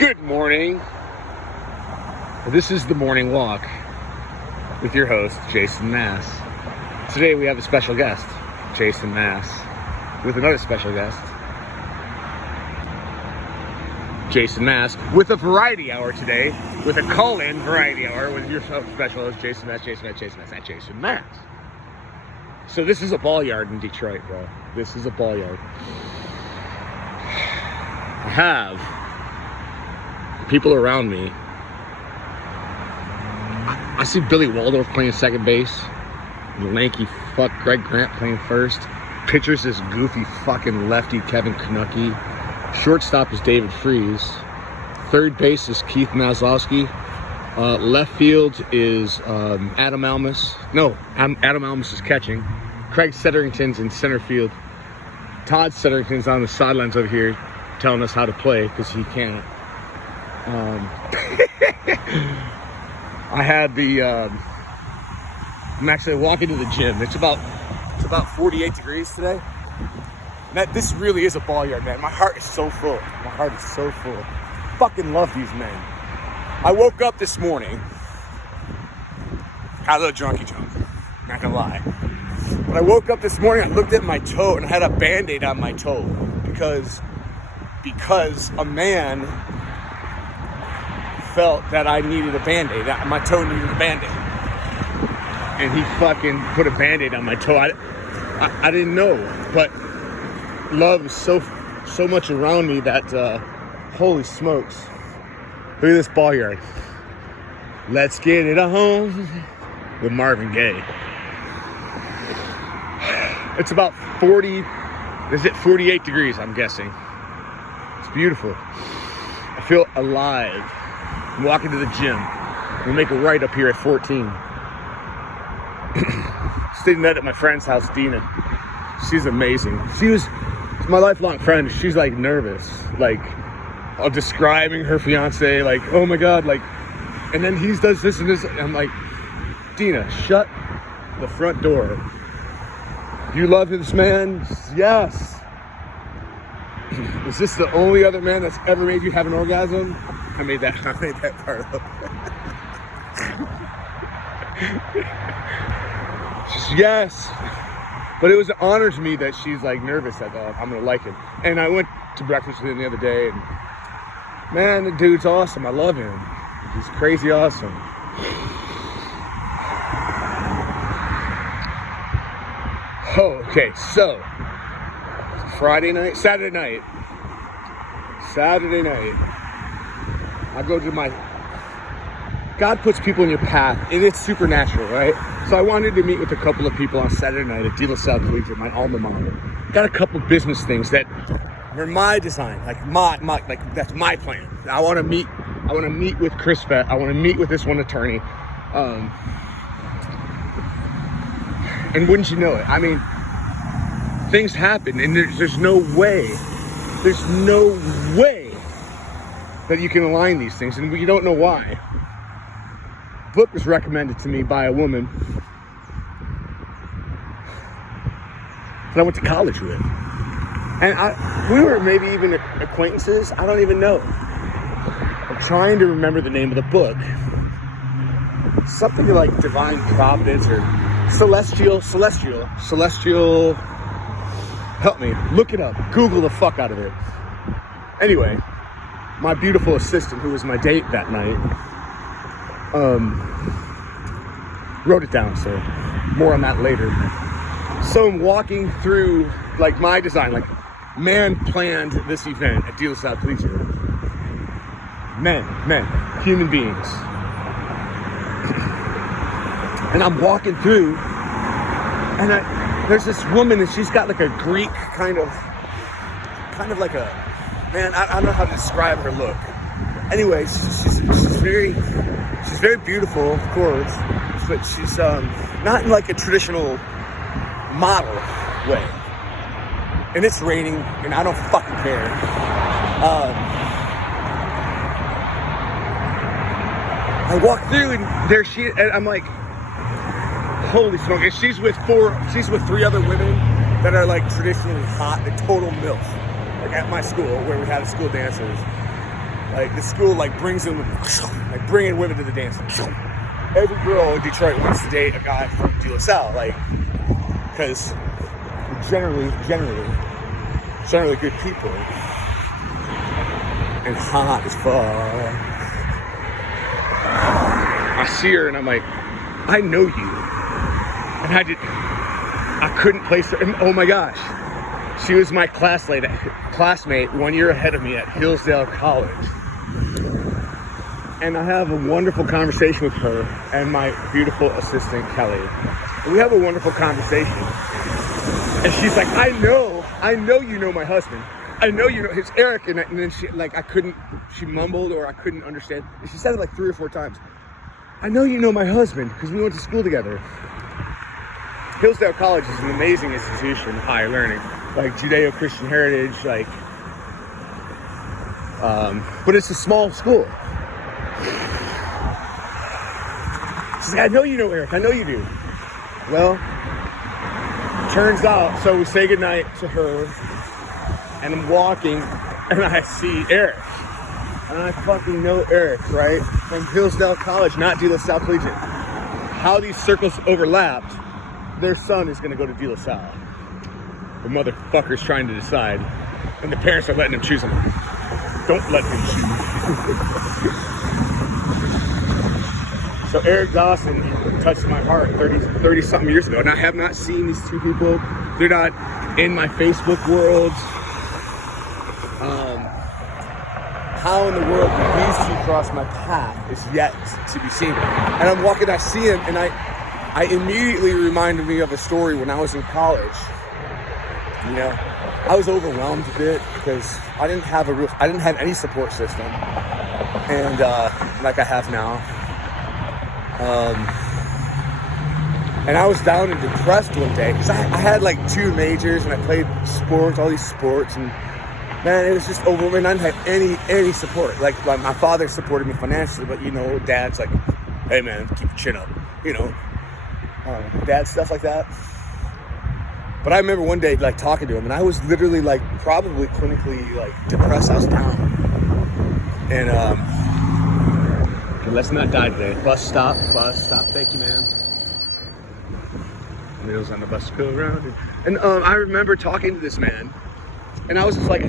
Good morning. This is the morning walk with your host, Jason Mass. Today we have a special guest, Jason Mass, with another special guest, Jason Mass, with a variety hour today, with a call-in variety hour with your special host, Jason Mass, at Jason Mass. So this is a ball yard in Detroit, bro. This is a ball yard. I have people around me. I see Billy Waldorf playing second base. Lanky fuck Greg Grant playing first. Pitcher's this goofy fucking lefty Kevin Kanucky. Shortstop is David Freese. Third base is Keith Maslowski. Left field is Adam Almus. No, Adam Almus is catching. Craig Setterington's in center field. Todd Setterington's on the sidelines over here telling us how to play because he can't. I had I'm actually walking to the gym. It's about 48 degrees today. This really is a ball yard, man. My heart is so full. Fucking love these men. I woke up this morning. Got a little drunky drunk. Not gonna lie. When I woke up this morning, I looked at my toe and I had a Band-Aid on my toe because a man felt that I needed a Band-Aid. My toe needed a Band-Aid. And he fucking put a Band-Aid on my toe. I didn't know, but love is so much around me that holy smokes. Look at this ball yard. Let's get it on with Marvin Gaye. It's about 48 degrees, I'm guessing. It's beautiful. I feel alive. I'm walking to the gym. We'll make a right up here at 14. Stayed the night at my friend's house, Dina. She's amazing. She's my lifelong friend. She's like nervous, like describing her fiance, like, oh my God, like, and then he does this and this. And I'm like, Dina, shut the front door. You love this man? Yes. Is this the only other man that's ever made you have an orgasm? I made that part up. Yes. But it was an honor to me that she's like nervous that I'm gonna like him. And I went to breakfast with him the other day, and man, the dude's awesome. I love him. He's crazy awesome. Oh, okay, so Saturday night, I go to God puts people in your path, and it's supernatural, right? So I wanted to meet with a couple of people on Saturday night at De La Salle Collegiate, my alma mater. Got a couple business things that were my design, like that's my plan. I want to meet with Chris Fett. I want to meet with this one attorney. And wouldn't you know it? I mean, things happen, and there's no way that you can align these things, and we don't know why. The book was recommended to me by a woman that I went to college with, and we were maybe even acquaintances. I don't even know. I'm trying to remember the name of the book. Something like Divine Providence or Celestial. Help me. Look it up. Google the fuck out of it. Anyway, my beautiful assistant, who was my date that night, wrote it down, so more on that later. So I'm walking through, like, my design, like, man planned this event at De La Salle Collegiate. Men, human beings. And I'm walking through, and there's this woman, and she's got like a Greek kind of like a, man, I don't know how to describe her look. Anyway, she's very beautiful, of course, but she's not in like a traditional model way. And it's raining, and I don't fucking care. I walk through, and there she is, and I'm like, holy smoke. And she's with three other women that are like traditionally hot, the total MILF. Like at my school, where we had school dances. Like, the school, like, brings in, like, bringing women to the dance. Every girl in Detroit wants to date a guy from De La Salle, like, because generally good people. And hot as fuck. I see her and I'm like, I know you. And I couldn't place her. And oh my gosh, she was my classmate 1 year ahead of me at Hillsdale College. And I have a wonderful conversation with her and my beautiful assistant, Kelly. And we have a wonderful conversation. And she's like, I know you know my husband. I know you know, it's Eric. And then she mumbled or I couldn't understand. And she said it like 3 or 4 times. I know you know my husband because we went to school together. Hillsdale College is an amazing institution of higher learning, like Judeo-Christian heritage, like, but it's a small school. She's like, I know you know Eric, I know you do. Well, turns out, so we say goodnight to her, and I'm walking, and I see Eric. And I fucking know Eric, right? From Hillsdale College, not De La Salle Collegiate. How these circles overlapped, their son is gonna go to De La Salle. The motherfucker's trying to decide, and the parents are letting him choose him. Don't let him choose. So Eric Dawson touched my heart 30 something years ago, and I have not seen these two people. They're not in my Facebook world. How in the world did these two cross my path is yet to be seen. And I'm walking, I see him, and I immediately reminded me of a story when I was in college. You know, I was overwhelmed a bit because I didn't have any support system, and like I have now. And I was down and depressed one day because I had like 2 majors and I played sports, all these sports, and man, it was just overwhelming. I didn't have any support. Like my father supported me financially, but you know, dad's like, hey man, keep your chin up, you know, dad stuff like that. But I remember one day like talking to him, and I was literally like probably clinically like depressed. I was down, and okay, let's not die today. Bus stop. Thank you, man. Wheels on the bus go around, and I remember talking to this man. And I was just like a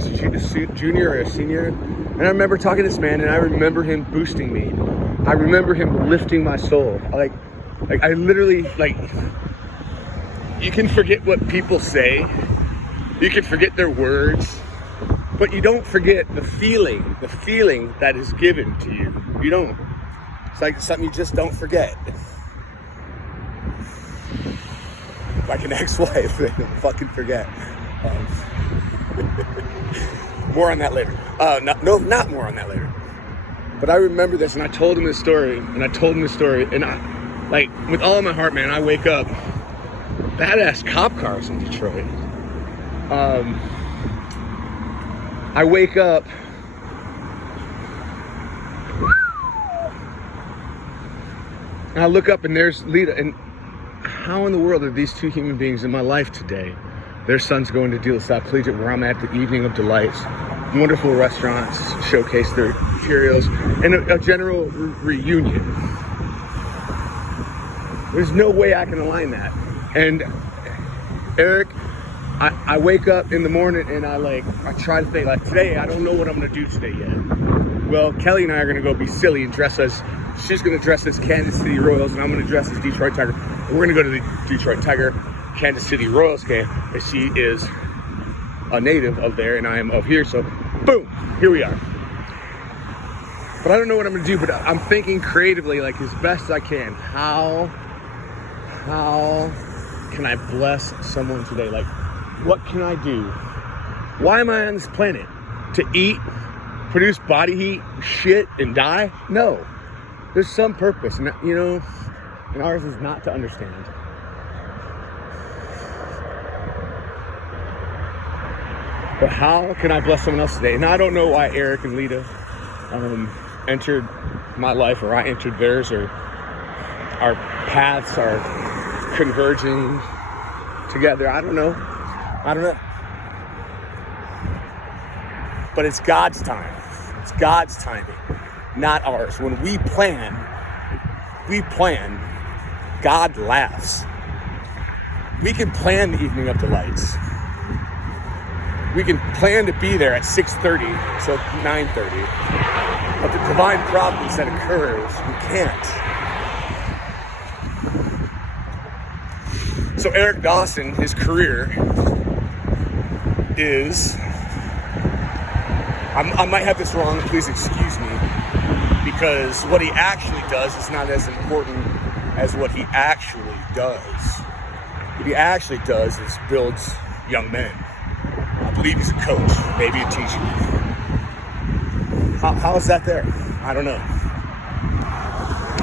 junior or a senior. And I remember talking to this man, and I remember him boosting me. I remember him lifting my soul. Like I literally, like, you can forget what people say. You can forget their words. But you don't forget the feeling that is given to you. You don't. It's like something you just don't forget. Like an ex-wife, they don't fucking forget. More on that later. Not more on that later. But I remember this, and I told him this story, and I, like, with all of my heart, man, I wake up, badass cop cars in Detroit. I wake up, and I look up, and there's Lita, and how in the world are these 2 human beings in my life today? Their son's going to De La Salle Collegiate, where I'm at the Evening of Delights. Wonderful restaurants showcase their Cheerios, and a general reunion. There's no way I can align that. And Eric, I wake up in the morning and I try to think, like, today, I don't know what I'm gonna do today yet. Well, Kelly and I are gonna go be silly and she's gonna dress as Kansas City Royals, and I'm gonna dress as Detroit Tiger. And we're gonna go to the Detroit Tiger Kansas City Royals game, and she is a native of there and I am of here, so boom, here we are. But I don't know what I'm gonna do, but I'm thinking creatively, like, as best I can. How can I bless someone today? Like, what can I do? Why am I on this planet? To eat, produce body heat, shit, and die? No. There's some purpose, and you know, and ours is not to understand. But how can I bless someone else today? And I don't know why Eric and Lita entered my life, or I entered theirs, or our paths are converging together. I don't know. But it's God's time. It's God's timing, not ours. When we plan, God laughs. We can plan the evening of delights. We can plan to be there at 6:30 till 9:30. But the divine providence that occurs, we can't. So Eric Dawson, his career is, I might have this wrong, please excuse me, because what he actually does is not as important as what he actually does. What he actually does is builds young men. I believe he's a coach, maybe a teacher. How is that there? I don't know.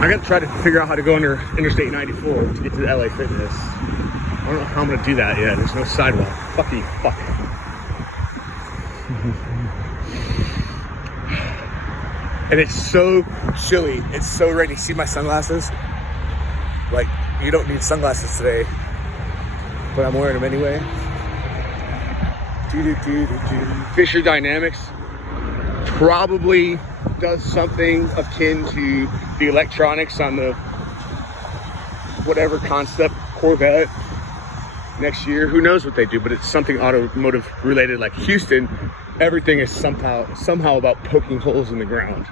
I gotta try to figure out how to go under Interstate 94 to get to the LA Fitness. I don't know how I'm gonna do that yet. There's no sidewalk. Fuck. And it's so chilly. It's so rainy. See my sunglasses? Like, you don't need sunglasses today, but I'm wearing them anyway. Fisher Dynamics probably does something akin to the electronics on the whatever concept Corvette next year. Who knows what they do, but it's something automotive related. Like Houston, everything is somehow about poking holes in the ground.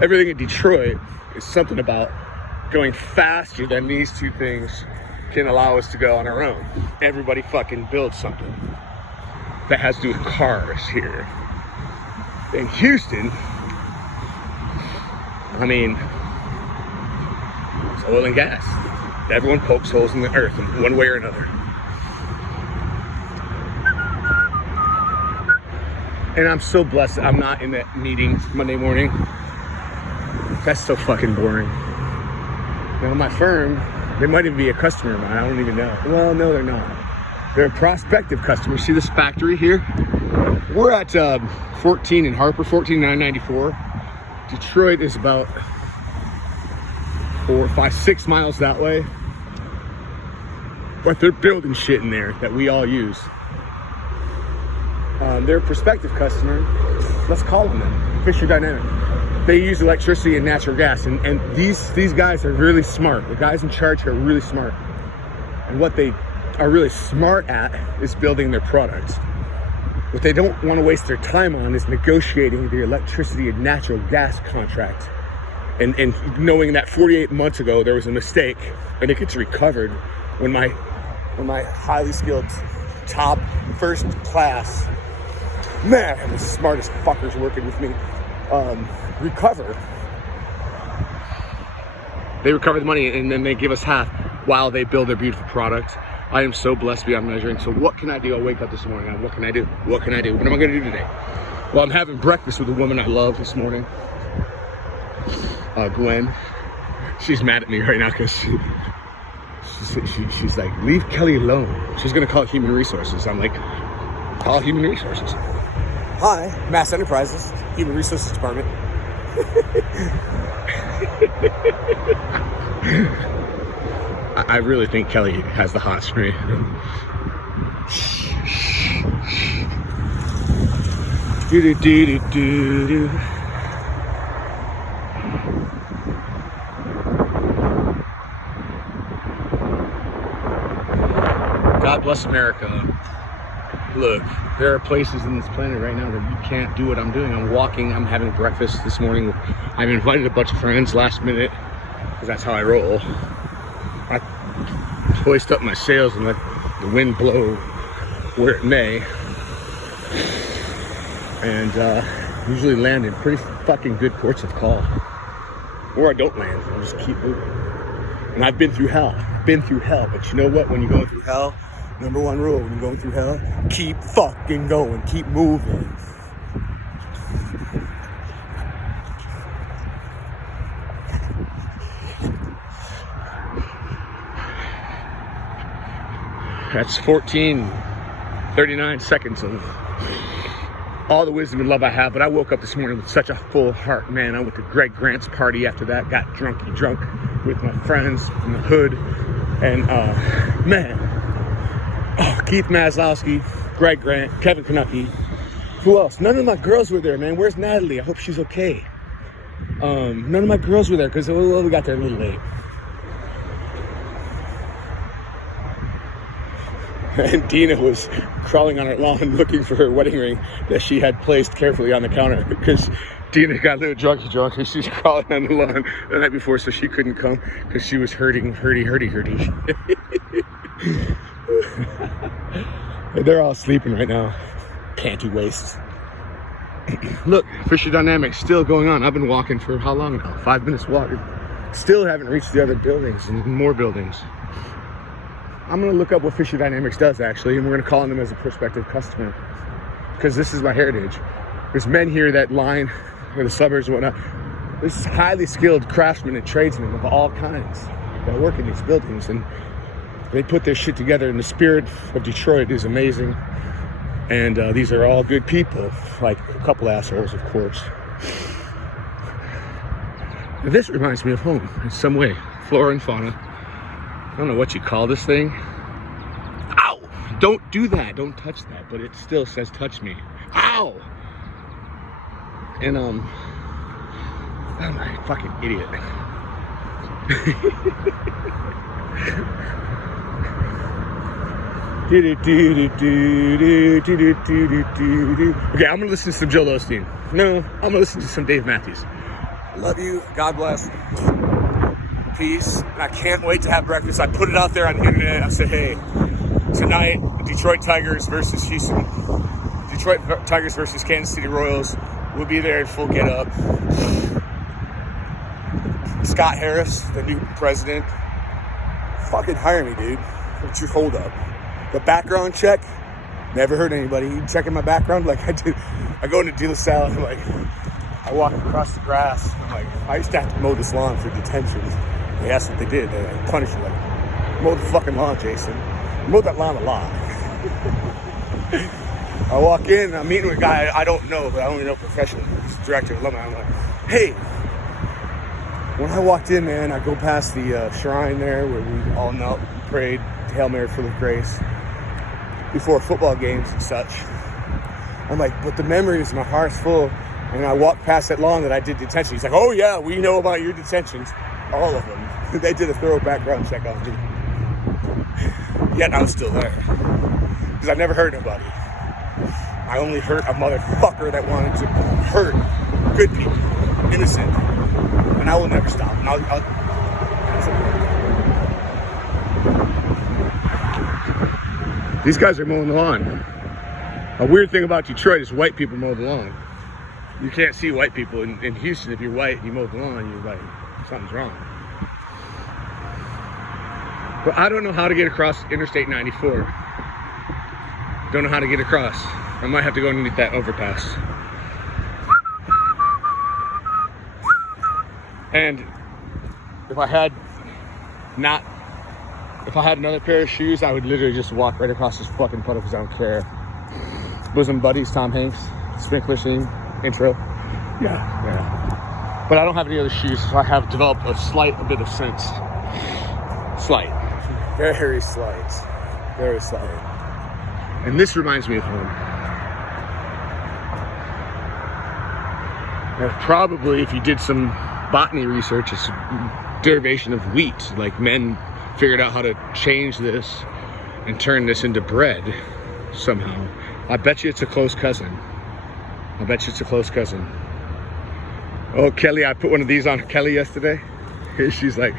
Everything in Detroit is something about going faster than these two things can allow us to go on our own. Everybody fucking builds something that has to do with cars here. In Houston, I mean, it's oil and gas. Everyone pokes holes in the earth in one way or another. And I'm so blessed that I'm not in that meeting Monday morning. That's so fucking boring. Now my firm, they might even be a customer of mine, I don't even know. Well, no, they're not. They're a prospective customer. See this factory here? We're at 14 in Harper, 14994. Detroit is about 4, 5, 6 miles that way. But they're building shit in there that we all use. They're a prospective customer. Let's call them that. Fisher Dynamic. They use electricity and natural gas, and these guys are really smart. The guys in charge are really smart. And what they are really smart at is building their products. What they don't want to waste their time on is negotiating the electricity and natural gas contract. And knowing that 48 months ago there was a mistake and it gets recovered when my highly skilled top first class, man, the smartest fuckers working with me, recover. They recover the money and then they give us half while they build their beautiful product. I am so blessed beyond measuring. So what can I do? I'll wake up this morning. What can I do? What can I do? What am I going to do today? Well, I'm having breakfast with a woman I love this morning. Gwen. She's mad at me right now because she's like, leave Kelly alone. She's going to call it human resources. I'm like, call it human resources. Hi, Mass Enterprises, Human Resources Department. I really think Kelly has the hots for me. God bless America. Look, there are places in this planet right now that you can't do what I'm doing. I'm walking, I'm having breakfast this morning. I've invited a bunch of friends last minute, because that's how I roll. I hoist up my sails and let the wind blow where it may. And usually land in pretty fucking good ports of call. Or I don't land, I'll just keep moving. And I've been through hell, but you know what? When you're going through hell, number one rule when you're going through hell, keep fucking going, keep moving. That's 39 seconds of all the wisdom and love I have. But I woke up this morning with such a full heart, man. I went to Greg Grant's party after that, got drunk with my friends from the hood. And man, Keith Maslowski, Greg Grant, Kevin Kanucky, Who else? None of my girls were there, man. Where's Natalie? I hope she's okay. None of my girls were there because we got there a little late. And Dina was crawling on her lawn looking for her wedding ring that she had placed carefully on the counter because Dina got a little drunk and she's crawling on the lawn the night before, so she couldn't come because she was hurting. They're all sleeping right now. Panty waists. Look, Fisher Dynamics still going on. I've been walking for how long now? 5 minutes walking. Still haven't reached the other buildings and more buildings. I'm gonna look up what Fisher Dynamics does actually, and we're gonna call on them as a prospective customer because this is my heritage. There's men here that line in the suburbs and whatnot. There's highly skilled craftsmen and tradesmen of all kinds that work in these buildings, and they put their shit together, and the spirit of Detroit is amazing. And these are all good people, like a couple assholes, of course. This reminds me of home in some way. Flora and fauna. I don't know what you call this thing. Ow! Don't do that. Don't touch that. But it still says touch me. Ow! And I'm a fucking idiot. Okay, I'm gonna listen to some Joel Osteen. No, I'm gonna listen to some Dave Matthews. Love you. God bless. Peace. And I can't wait to have breakfast. I put it out there on the internet. I said, hey, tonight, Detroit Tigers versus Houston. Detroit Tigers versus Kansas City Royals. We'll be there in full get up. Scott Harris, the new president. Fucking hire me, dude. What's your hold up? The background check, never hurt anybody. Checking my background like I did. I go into De La Salle and I walk across the grass. I'm like, I used to have to mow this lawn for detention. And that's what they did. They punished me. Like, mow the fucking lawn, Jason. I mowed that lawn a lot. I walk in and I'm meeting with a guy I don't know, but I only know professionally. He's the director of alumni. I'm like, hey. When I walked in, man, I go past the shrine there where we all knelt and prayed, Hail Mary, full of grace, before football games and such. I'm like, but the memories, my heart's full. And I walked past that lawn that I did detention. He's like, oh yeah, we know about your detentions. All of them. They did a thorough background check on me. Yet I was still there. Because I never hurt nobody. I only hurt a motherfucker that wanted to hurt good people. Innocent. And I will never stop. And these guys are mowing the lawn. A weird thing about Detroit is white people mow the lawn. You can't see white people in Houston. If you're white and you mow the lawn, you're like, something's wrong. But I don't know how to get across Interstate 94. Don't know how to get across. I might have to go underneath that overpass. And if I had another pair of shoes, I would literally just walk right across this fucking puddle because I don't care. Bosom Buddies, Tom Hanks, sprinkler scene, intro. Yeah. But I don't have any other shoes, so I have developed a bit of sense. Slight. Very slight. Very slight. And this reminds me of home. And probably, if you did some botany research, it's a derivation of wheat. Like, men figured out how to change this and turn this into bread somehow. I bet you it's a close cousin. Oh, Kelly, I put one of these on Kelly yesterday. She's like,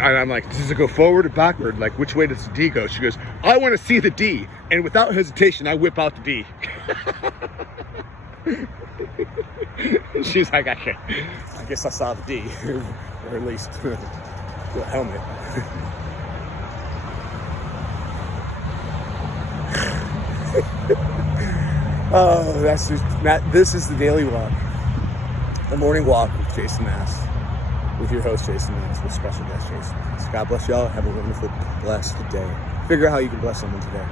I'm like, does it go forward or backward? Like, which way does the D go? She goes, I want to see the D. And without hesitation, I whip out the D. She's like, I guess I saw the D. Or at least the helmet. Oh, this is the daily walk. The morning walk with Jason Mass. With your host, Jason Mass, with special guest Jason Mass. God bless y'all. Have a wonderful, blessed day. Figure out how you can bless someone today.